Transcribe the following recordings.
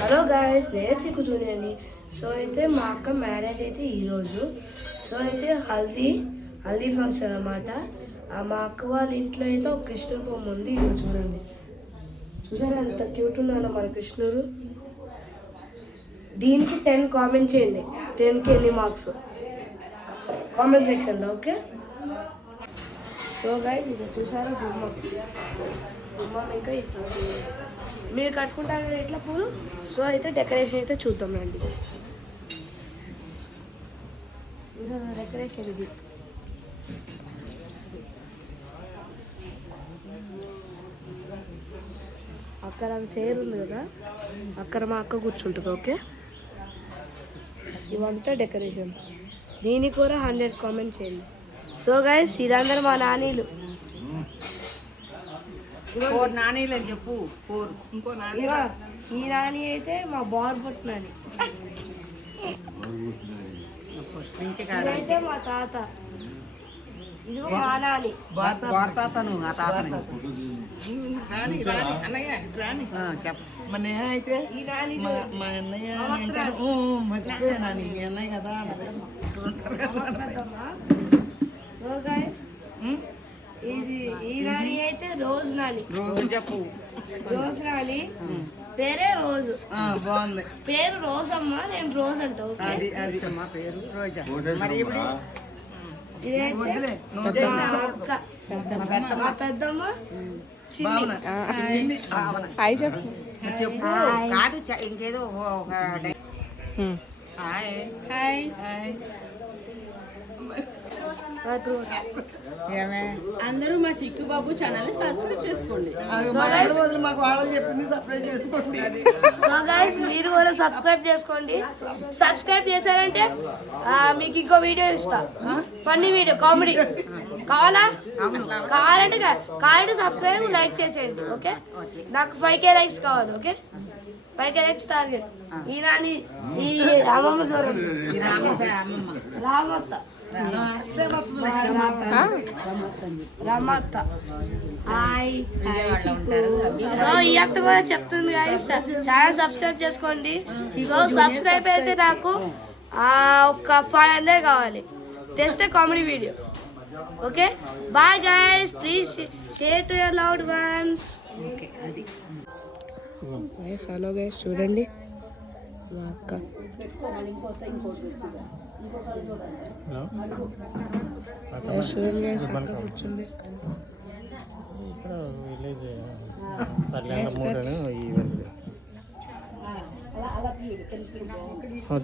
Hello guys, నేను చిక్కు జూనియర్ని. So అయితే మా అక్క మ్యారేజ్ అయితే ఈరోజు. సో అయితే హల్దీ ఫంక్షన్ అన్నమాట. మా అక్క వాళ్ళ ఇంట్లో అయితే ఒక కృష్ణ బొమ్మ ఉంది. ఇది చూడండి, చూసారా ఎంత క్యూట్ ఉన్నాడో మన కృష్ణుడు. దీనికి 10 కామెంట్ చేయండి. 10కి ఎన్ని మార్క్స్ కామెంట్ సెక్షన్లో, ఓకే? సో గైస్, ఇది చూసారా గుమ్మం ఇంకా ఇట్లా మీరు కట్టుకుంటారు కదా ఇట్లా పూలు. సో అయితే డెకరేషన్ అయితే చూద్దాం రండి. డెకరేషన్ ఇది అక్కడ సేర్ ఉంది కదా, అక్కడ మా అక్క కూర్చుంటుంది, ఓకే? ఇవంతా డెకరేషన్స్. దీనికి కూడా 100 కామెంట్ చేయండి. సో గైస్, ఇదందరూ మా నానీలు. నానీలు అని చెప్పు. ఇంకో నాని, ఈ నాని అయితే మా బార్బొట్ నాని. ఇదైతే మా తాత. ఇది మా నాని. తాతను ఆ తాతని అన్నయ్య చెప్పు. మా నేహ అయితే ఈ నాని మా అన్నయ్య మర్చిపోయా నాని, మీ అన్నయ్య కదా. సో గైస్, ఇది ఈ నాని అయితే రోజ్ నాని. రోజు చెప్పు. రోజ్ నాని పేరే రోజు. బాగుంది పేరు రోజమ్మ, నేను రోజు అంటా, ఓకే? అది మా పేరు రోజా. మరి ఇప్పుడు ఇదైతే మా అక్క, మా పెద్దమ్మ చిన్ని. హాయ్ చెప్పు. చెప్పు కాదు, ఇంకేదో ఒక హాయ్ హాయ్ హాయ్. అందరూ మా చిక్కు బాబు ఛానల్ సబ్స్క్రైబ్ చేసుకోండి. మాకు వాళ్ళు చెప్పింది సబ్స్క్రైబ్ చేసుకోండి. సో గైస్, మీరు కూడా సబ్స్క్రైబ్ చేసుకోండి. సబ్స్క్రైబ్ చేశారంటే మీకు ఇంకో వీడియో ఇస్తా, ఫన్నీ వీడియో, కామెడీ. కావాలంటే సబ్స్క్రైబ్, లైక్ చేసేయండి, ఓకే? నాకు 5K లైక్స్ కావాలి, ఓకే? 5K likes target. ఈ నాని, ఈ అమ్మమ్మ చూడండి, రామత్త. రమత్త హాయ్. సో ఈ అత్త కూడా చెప్తుంది గాయస్, ఛానల్ సబ్స్క్రైబ్ చేసుకోండి. సో సబ్స్క్రైబ్ అయితే నాకు ఒక 500 కావాలి, తెస్తే comedy video, okay? Bye guys, please share to your loved ones. Hello guys, చూడండి మా అక్క. కూర్చుంది.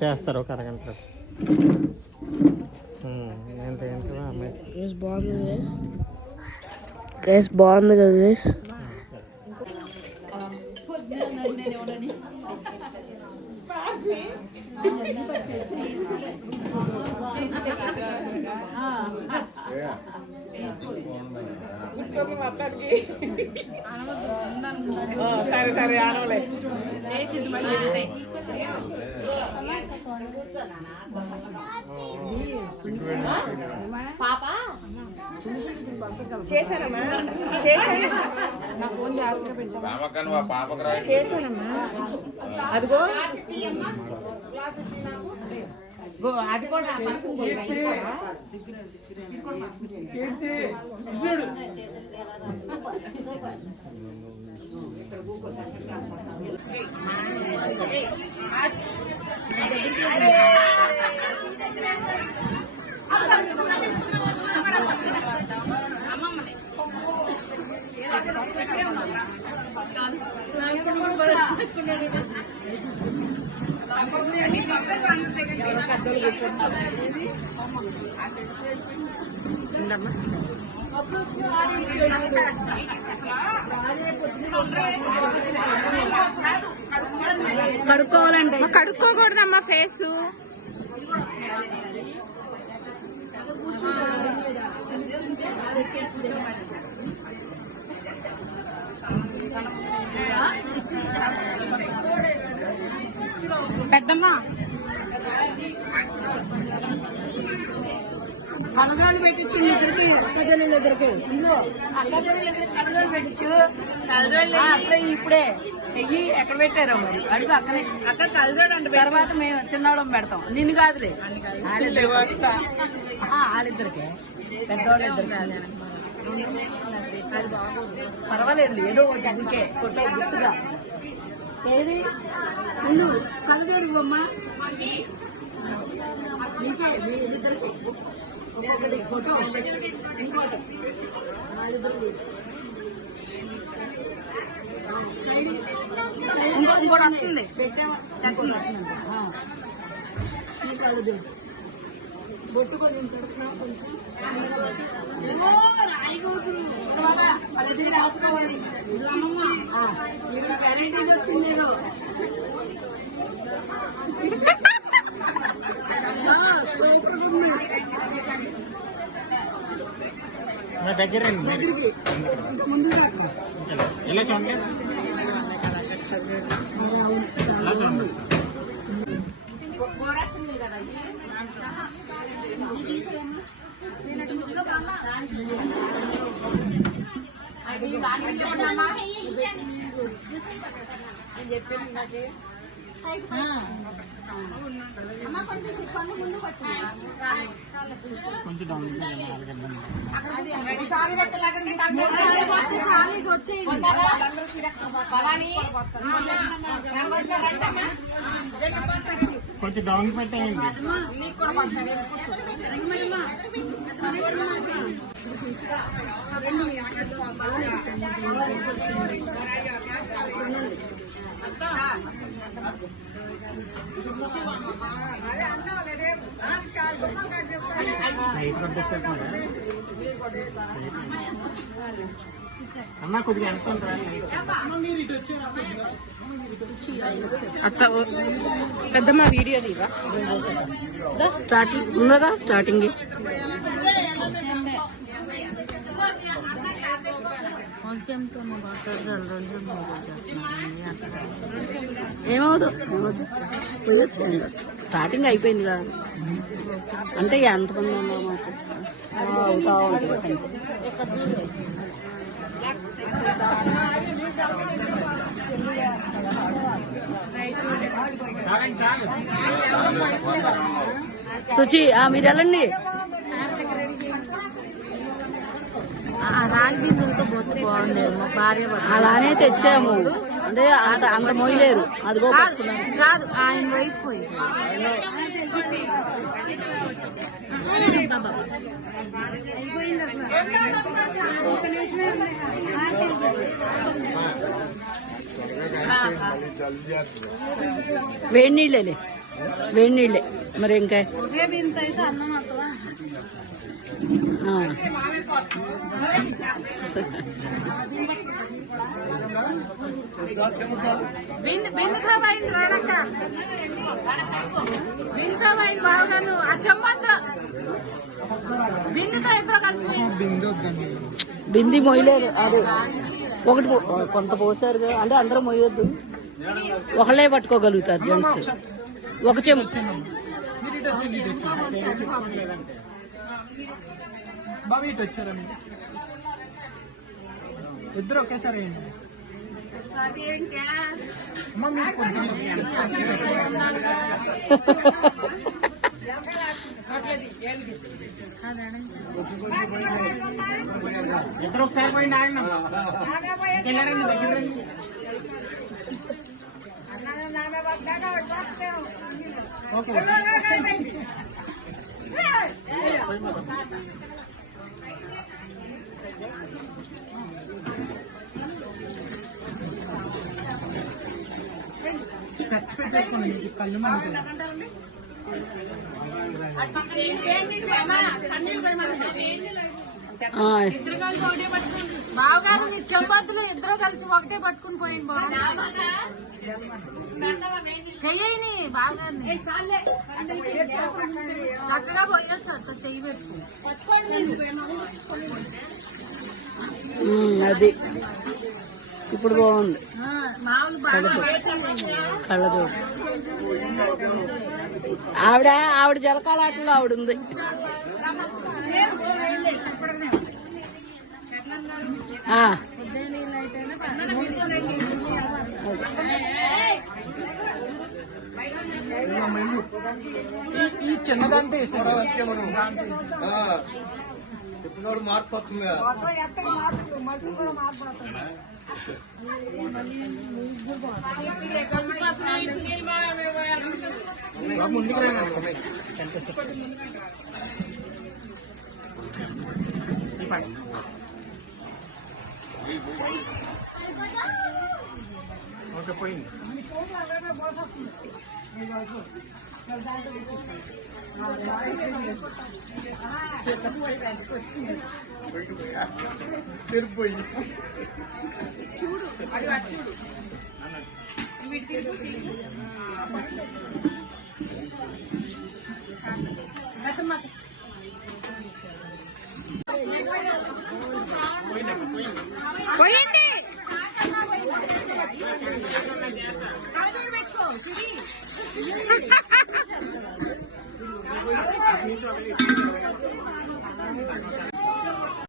చేస్తారు ఒక అరగంట. బాగుంది కదా గైస్. సరే సరే ఆడవలే. పాప చేశానమ్మా, చేశానమ్మా. అదిగో అది కూడా కడుక్కోవాలంటే కడుక్కోకూడదమ్మా ఫేసు. పెద్దమ్మా కడగాలు పెట్టించింది ఇద్దరికి అక్కజల్లు ఇద్దరికి ఇల్లు అక్కజల్లు ఇద్దరికి కడగాలు పెట్టించు అక్కడ ఇప్పుడే వెయ్యి ఎక్కడ పెట్టారో మరి అడుగు అక్కనే అక్క కలగాడు అంటే తర్వాత మేము చిన్నవాళ్ళం పెడతాం నిన్ను కాదులే వాళ్ళిద్దరికి పెద్దవాళ్ళు ఇద్దరికి పర్వాలేదు ఏదో ఒకటి అందుకే ఫోటో గుర్తుగా ఏది ముందు కలగాడు అమ్మ ఫోటో ఇంకోటి వస్తుంది బొట్టుకొని రాసుకోవాలి వచ్చిందేదో మా దగ్గర ఇలా చూడండి ఇలా చూడండి కొంచెం డౌన్ కొంచెం డౌన్ పెట్టేయండి అన్నా కొద్దిగా ఎంత అత్త పెద్దమ్మ వీడియో తీరా స్టార్టింగ్ ఉన్నదా స్టార్టింగ్ ఏమవుదు పోయొచ్చు స్టార్టింగ్ అయిపోయింది కదా అంటే ఎంతమంది ఉన్నా మాకు అవుతా ఉంటుంది సుచి మీరు వెళ్ళండి రాగి బిందులతో పోతే బాగుండేమో భార్య అలానే తెచ్చాము అంటే అంత మొయ్యలేరు అదిగో కాదు ఆయన వైపు పోయి వేడి నీళ్ళే వేడి నీళ్ళే మరి ఇంకా బింది మొయ్యలేదు అదే ఒకటి కొంత పోసారు అంటే అందరూ మొయ్యొద్దు ఒకళ్ళే పట్టుకోగలుగుతారు జెంట్స్ ఒక చెంబు బాబు ఇటు వచ్చారా ఇద్దరు ఒకేసారి ఇద్దరు ఒకసారి పోయింది టచ్ పెట్టేసుకోండి కళ్ళు బావగారు మీ చెంపత్తులు ఇద్దరు కలిసి ఒకటే పట్టుకుని పోయింది బాబు చెయ్యని బావగారిని చక్కగా పోయొచ్చు అట్లా చెయ్యి పెట్టుకుని అది ఇప్పుడు బాగుంది కళ్ళజోడు. ఆవిడ జలకాలాటలో ఆవిడ ఉంది. ఈ చిన్నదంటే చెప్పినోడు మార్పు వస్తుంది ఓకే పోయింది. తిరిగిపోయింది. పోయింది.